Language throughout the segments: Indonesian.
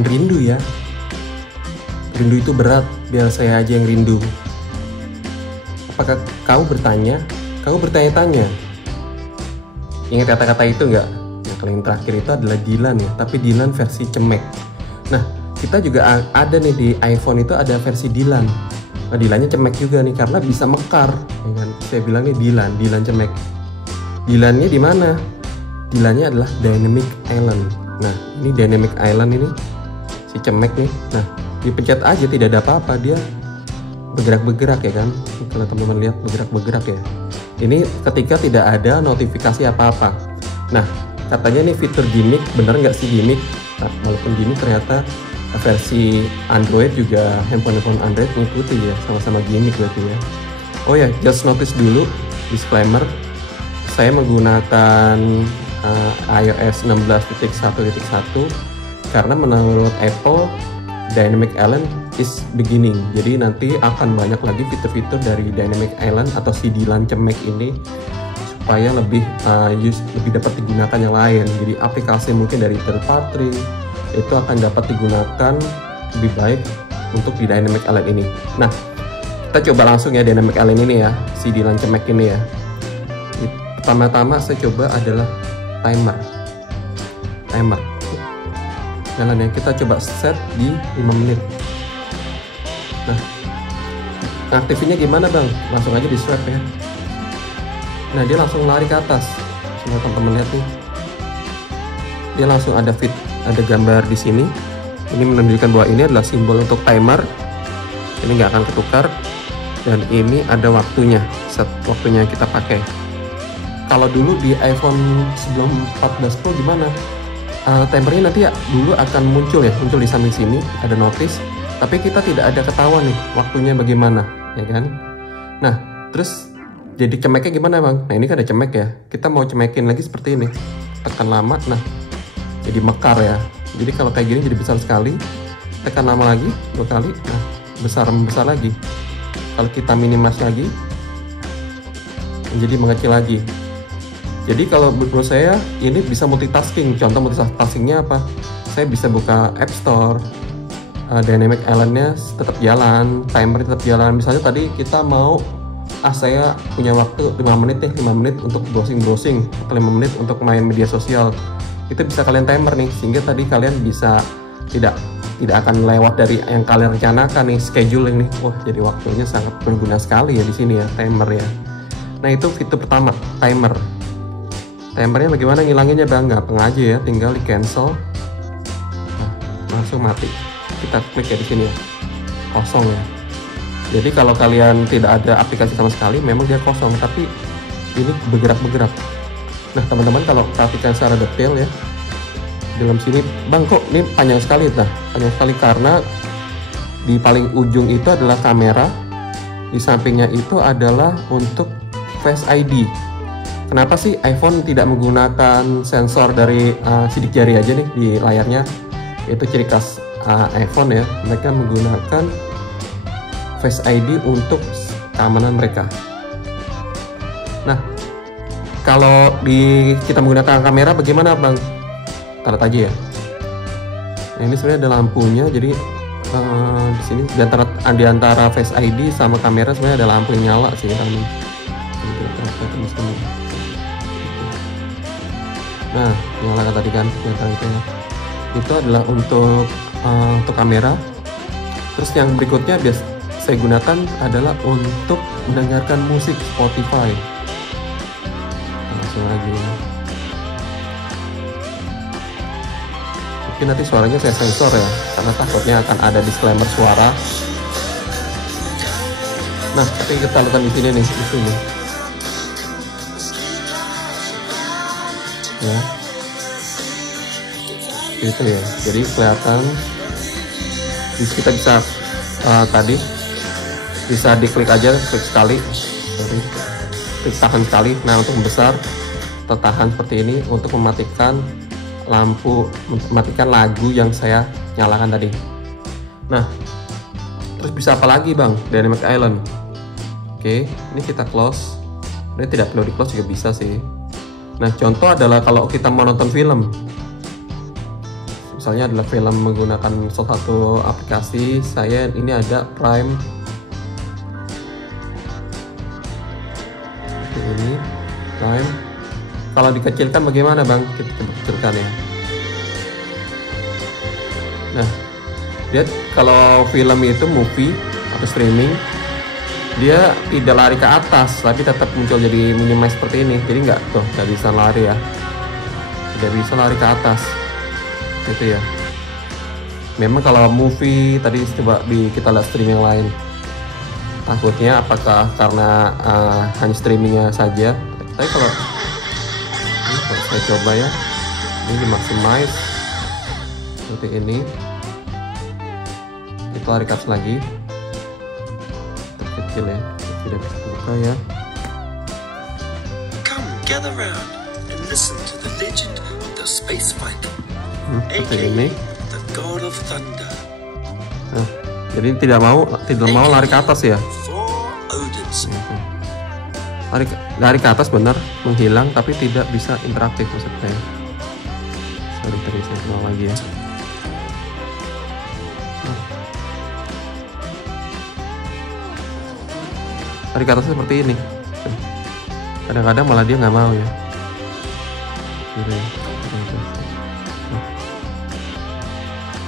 Jangan rindu ya. Rindu itu berat, biar saya aja yang rindu. Apakah kau bertanya? Kau bertanya-tanya. Ingat kata-kata itu nggak? Nah, kalau yang terakhir itu adalah Dylan ya, tapi Dylan versi cemek. Nah, kita juga ada nih di iPhone itu ada versi Dylan. Nah, Dylannya cemek juga nih karena bisa mekar. Ya kan? Saya bilang nih Dylan cemek. Dylannya di mana? Dylannya adalah Dynamic Island. Nah, ini Dynamic Island ini si cemek nih. Nah, dipencet aja tidak ada apa-apa, dia bergerak-bergerak ya kan. Kalau teman-teman lihat bergerak-bergerak ya. Ini ketika tidak ada notifikasi apa-apa. Nah, katanya nih fitur gimmick, bener nggak sih gimmick? Nah, walaupun gimmick ternyata versi Android juga handphone Android mengikuti ya, sama-sama gimmick berarti ya. Oh ya, just notice dulu disclaimer, saya menggunakan iOS 16.1.1 karena menurut Apple Dynamic Island is beginning. Jadi nanti akan banyak lagi fitur-fitur dari Dynamic Island atau si Dylan cemek ini supaya lebih dapat digunakan yang lain. Jadi aplikasi mungkin dari third party itu akan dapat digunakan lebih baik untuk di Dynamic Island ini. Nah, kita coba langsung ya Dynamic Island ini ya, si Dylan cemek ini ya. Pertama-tama saya coba adalah timer. Jalan ya, kita coba set di 5 menit. Nah, aktifinnya gimana bang? Langsung aja di swipe ya. Nah, dia langsung lari ke atas. Semua teman-teman lihat nih. Dia langsung ada gambar di sini. Ini menunjukkan bahwa ini adalah simbol untuk timer. Ini nggak akan ketukar. Dan ini ada waktunya, set waktunya kita pakai. Kalau dulu di iPhone sebelum 14 Pro gimana? Timernya nanti ya dulu akan muncul di samping sini ada notice, tapi kita tidak ada ketahuan nih waktunya bagaimana, ya kan? Nah, terus jadi cemeknya gimana bang? Nah, ini kan ada cemek ya. Kita mau cemekin lagi seperti ini, tekan lama, nah jadi mekar ya. Jadi kalau kayak gini jadi besar sekali, tekan lama lagi 2 kali, nah besar lagi. Kalau kita minimize lagi, menjadi mengecil lagi. Jadi kalau menurut saya ini bisa multitasking. Contoh multitaskingnya apa? Saya bisa buka App Store, Dynamic Island-nya tetap jalan, timer tetap jalan. Misalnya tadi kita mau, saya punya waktu 5 menit untuk browsing atau 5 menit untuk main media sosial. Itu bisa kalian timer nih, sehingga tadi kalian bisa tidak akan lewat dari yang kalian rencanakan nih, scheduling nih. Wah, jadi waktunya sangat berguna sekali ya di sini ya, timer ya. Nah, itu fitur pertama, timer. Timernya bagaimana ngilanginnya bang? Gampang aja ya, tinggal di cancel. Nah, langsung mati. Kita klik ya di sini ya, kosong ya. Jadi kalau kalian tidak ada aplikasi sama sekali, memang dia kosong, tapi ini bergerak. Nah teman-teman, kalau perhatikan secara detail ya, dalam sini bang kok ini panjang sekali. Nah, panjang sekali karena di paling ujung itu adalah kamera, di sampingnya itu adalah untuk Face ID. Kenapa sih iPhone tidak menggunakan sensor dari sidik jari aja nih di layarnya? Itu ciri khas iPhone ya, mereka menggunakan Face ID untuk keamanan mereka. Nah, kalau kita menggunakan kamera bagaimana bang? Taruh aja ya. Nah, ini sebenarnya ada lampunya, jadi di sini di antara Face ID sama kamera sebenarnya ada lampu yang nyala sih kan. Nah, nyalakan tadi kan itu ya. Itu adalah untuk kamera. Terus yang berikutnya saya gunakan adalah untuk mendengarkan musik Spotify. Langsung lagi. Mungkin nanti suaranya saya sensor ya, karena takutnya akan ada disclaimer suara. Nah, tapi kita lihat di sini nih, di sini. Ya, itu ya. Jadi kelihatan kita bisa tadi bisa diklik aja, klik sekali, klik tahan sekali. Nah, untuk membesar tertahan seperti ini untuk mematikan lampu, mematikan lagu yang saya nyalakan tadi. Nah, terus bisa apa lagi bang? Dynamic Island. Oke, ini kita close. Ini tidak perlu di close juga bisa sih. Nah, contoh adalah kalau kita mau nonton film. misalnya adalah film menggunakan salah satu aplikasi, saya ini ada Prime. Ini Prime. Kalau dikecilkan bagaimana Bang? Kita coba kecilkan ya. Nah, lihat kalau film itu movie atau streaming, dia tidak lari ke atas, tapi tetap muncul jadi minimize seperti ini. Jadi nggak bisa lari ya, tidak bisa lari ke atas, gitu ya. Memang kalau movie tadi coba kita lihat streaming yang lain, takutnya apakah karena hanya streamingnya saja. Tapi kalau saya coba ya, ini maximize seperti ini, kita lari ke atas lagi, kecil ya, tidak bisa buka ya. Come gather round and listen to the legend of the space Viking, ini. the god of thunder. Nah, jadi tidak mau lari ke atas ya. Lari ke atas benar menghilang, tapi tidak bisa interaktif maksudnya. Sorry saya ulang lagi ya. Lari ke atas seperti ini. Kadang-kadang malah dia nggak mau ya. Gitu ya.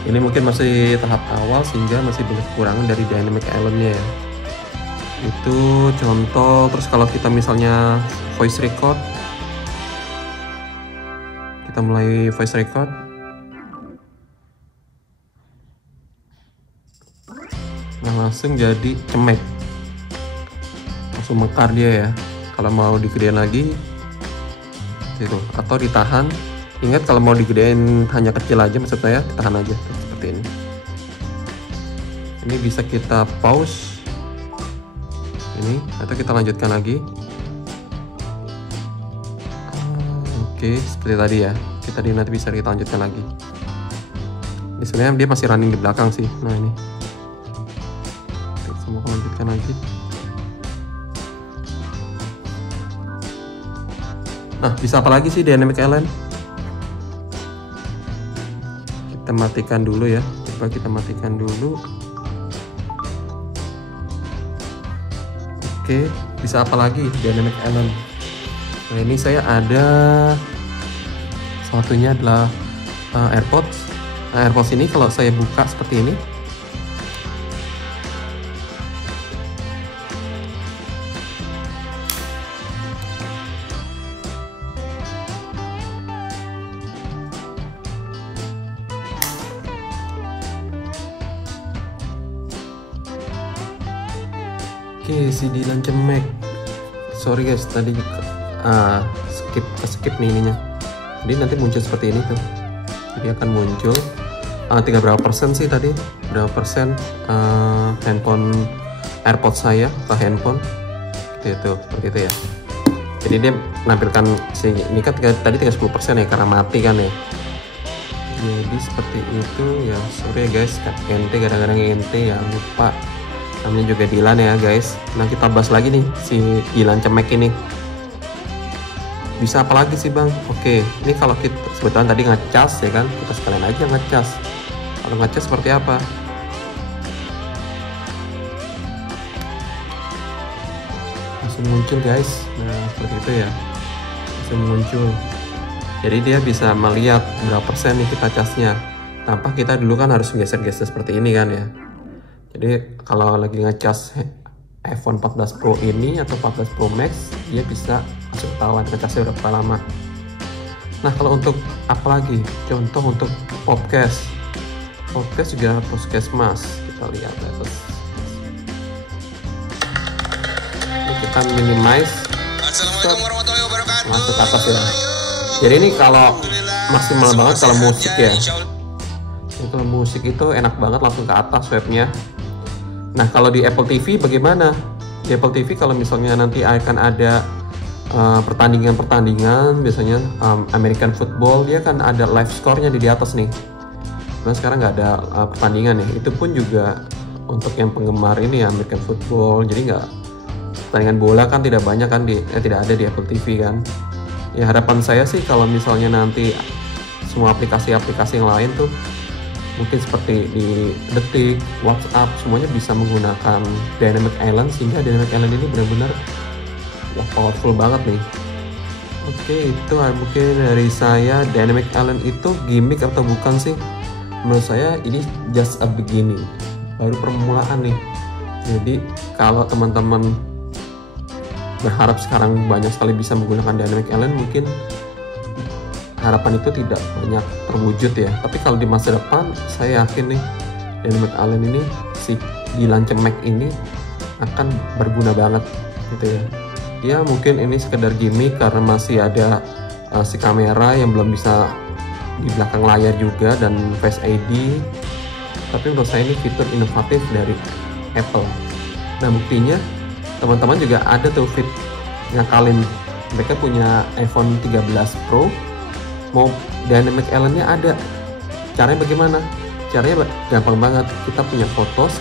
Ini mungkin masih tahap awal sehingga masih banyak kekurangan dari dynamic element-nya ya. Itu contoh. Terus kalau kita misalnya voice record, kita mulai voice record. Nah, langsung jadi cemek, langsung mekar dia ya. Kalau mau digedein lagi gitu, atau ditahan. Ingat kalau mau digedein hanya kecil aja, maksud saya ditahan aja seperti ini. Ini bisa kita pause ini, atau kita lanjutkan lagi. Oke, seperti tadi ya. Nanti bisa kita lanjutkan lagi. Ini sebenarnya dia masih running di belakang sih. Nah ini, kita mau lanjutkan lagi. Nah, bisa apa lagi sih dynamic element? Kita matikan dulu ya. Coba kita matikan dulu. Oke, bisa apa lagi dynamic element? Nah, ini saya ada satunya adalah AirPods. Nah, AirPods ini kalau saya buka seperti ini, si Dilan cemek. Sorry guys, tadi skip nih ininya. Jadi nanti muncul seperti ini tuh. Jadi akan muncul tinggal berapa persen sih tadi? Berapa persen handphone AirPods saya ke handphone? Itu seperti itu ya. Jadi dia menampilkan ini kan tadi tinggal 10% ya karena mati kan ya. Jadi seperti itu ya. Sorry ya guys, kadang-kadang ente ya lupa. Namanya juga Dilan ya guys. Nah, kita bahas lagi nih si Dilan cemek ini. Bisa apa lagi sih Bang? Oke, ini kalau kita sebetulnya tadi ngecas ya kan, kita sekalian aja ngecas. Kalau ngecas seperti apa? Langsung muncul guys. Nah, seperti itu ya. Langsung muncul. Jadi dia bisa melihat berapa persen nih kita casnya. Tanpa kita dulu kan harus geser-geser seperti ini kan ya. Jadi kalau lagi ngecas iPhone 14 Pro ini atau 14 Pro Max, dia bisa langsung ketahuan ngecasnya berapa lama. Nah, kalau untuk apa lagi? Contoh untuk podcast juga Puskesmas. Kita lihat terus. Ini kita minimize. Assalamualaikum warahmatullahi wabarakatuh. Masuk ke atas ya. Jadi ini kalau maksimal banget kalau musik ya. Kalau musik itu enak banget langsung ke atas webnya. Nah, kalau di Apple TV bagaimana? Di Apple TV kalau misalnya nanti akan ada pertandingan biasanya American football, dia kan ada live score-nya di atas nih. Nah, sekarang nggak ada pertandingan ya. Itu pun juga untuk yang penggemar ini ya American football. Jadi nggak, pertandingan bola kan tidak banyak kan tidak ada di Apple TV kan. Ya, harapan saya sih kalau misalnya nanti semua aplikasi-aplikasi yang lain tuh mungkin seperti di Detik, WhatsApp, semuanya bisa menggunakan Dynamic Island, sehingga Dynamic Island ini benar-benar powerful banget nih. Oke, itu mungkin dari saya. Dynamic Island itu gimmick atau bukan sih? Menurut saya ini just a beginning, baru permulaan nih. Jadi kalau teman-teman berharap sekarang banyak sekali bisa menggunakan Dynamic Island, mungkin harapan itu tidak banyak terwujud ya. Tapi kalau di masa depan, saya yakin nih Dynamic Island ini, si Dylan Cemek ini akan berguna banget gitu ya. Ya mungkin ini sekedar gimmick karena masih ada si kamera yang belum bisa di belakang layar juga dan Face ID. Tapi menurut saya ini fitur inovatif dari Apple. Nah buktinya teman-teman juga ada tuh fit ngakalin, mereka punya iPhone 13 Pro mau Dynamic Island-nya ada. Caranya bagaimana? Caranya gampang banget. Kita punya foto,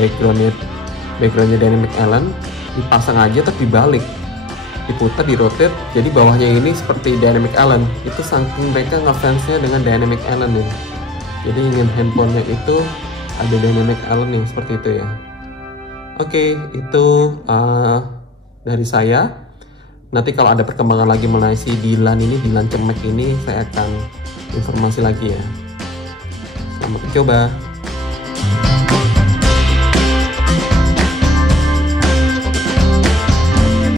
backgroundnya Dynamic Island, dipasang aja terus dibalik, diputar, di-rotate, jadi bawahnya ini seperti Dynamic Island. Itu saking mereka ngefansnya dengan Dynamic Island nih. Jadi ingin handphonenya itu ada Dynamic Island nih, seperti itu ya. Oke, itu dari saya. Nanti kalau ada perkembangan lagi mengenai si Dylan Cemek ini, saya akan informasi lagi ya. Selamat mencoba.